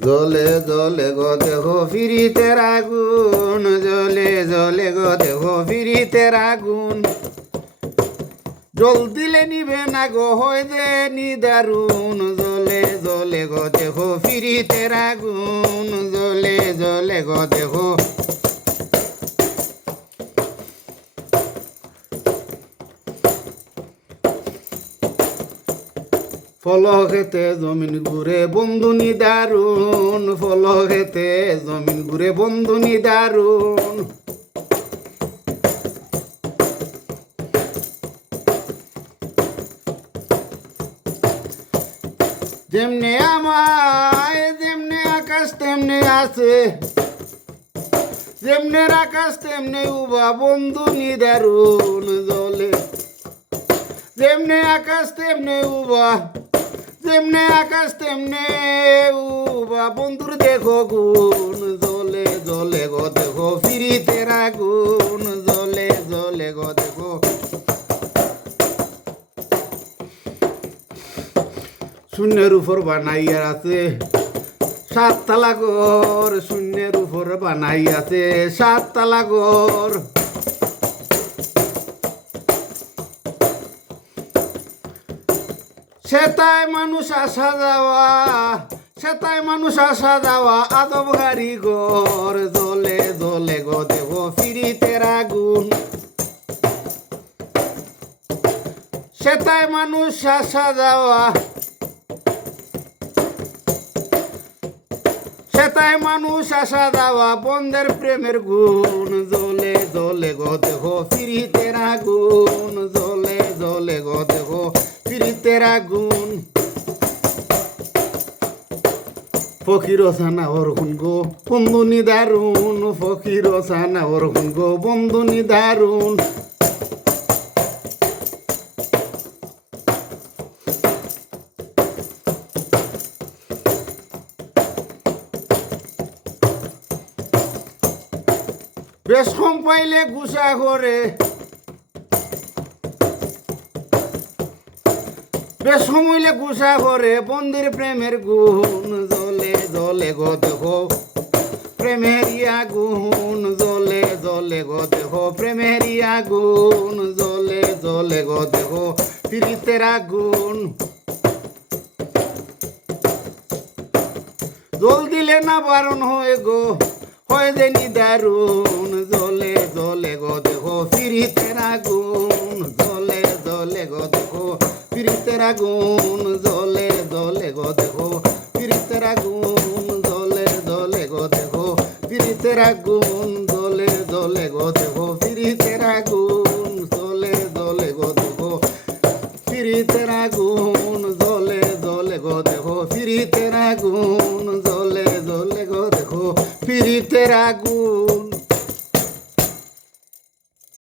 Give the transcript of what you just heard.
জলে জলে গো দেহ ফিরিতে আগুন জলে জলে গো দেহ ফিরিতে আগুন জল দিলে নিবে না গো হয় দে নিদারুন জলে জলে গো দেহ ফিরিতে আগুন জলে জলে গো দেহ ফল খেতে জমিন ঘুরে বন্ধুনি দারুণ ফল খেতে জমিন ঘুরে বন্ধুনি দারুণ যেমনে আমায়, যেমনে আকাশ, তেমনে আছে। যেমনে আকাশ, তেমনে উবা বন্ধু নিদারুন জলে। যেমনে আকাশ, তেমনে উবা যেমনে আকাশ তেমনে বন্ধুর দেখো গুণ, জলে জলে গো দেখো ফিরি তেরা গুণ জলে জলে গো দেখো। শূন্যের উপর বানাইয়া আছে সাত তালা শূন্যের উপর বানাই আছে সাত তালা ঘর। সেতায় মানুষ আসা যাওয়া, সেতায় মানুষ আসা যাওয়া, আদব গাড়ি ঘর, জলে জলে গো দেব ফিরিতে আগুন সেতায় মানুষ আসা যাওয়া, সেতায় মানুষ আসা যাওয়া, বন্ধের প্রেমের গুণ, জলে জলে গো দেহ ফিরিতে গো দেহ ফিরিতে আগুন ফকির সানা ওরকুন গো বন্ধুনি দারুণ ফকির সানা ওরকুন গো বন্ধুনি দারুণ বেশ কম পাইলে গুসা করে। বেশ সময়লে গুসা করে বন্দির প্রেমের গুণ, জলে জলে গো দেখো। প্রেমেরিয়া গুণ, জলে জলে গো দেখো। প্রেমেরিয়া গুণ, জলে জলে গো দেখো। ফিরিতেরা গুণ জল দিলে না বারণ হয়ে গো, হয় যে নিদারুন জলে জলে গো দেখো ফিরিতে রাগুন রাগুন জলে জলে গো দেখো। ফিরিতে রাগুন জলে জলে গো দেখো। ফিরিতে রাগুন জলে জলে গো দেখো। ফিরিতে রাগুন জলে জলে গো দেখো। ফিরিতে রাগুন জলে জলে গো দেখো। ফিরিতে রাগুন জলে জলে গো দেখো। ফিরিতে রাগুন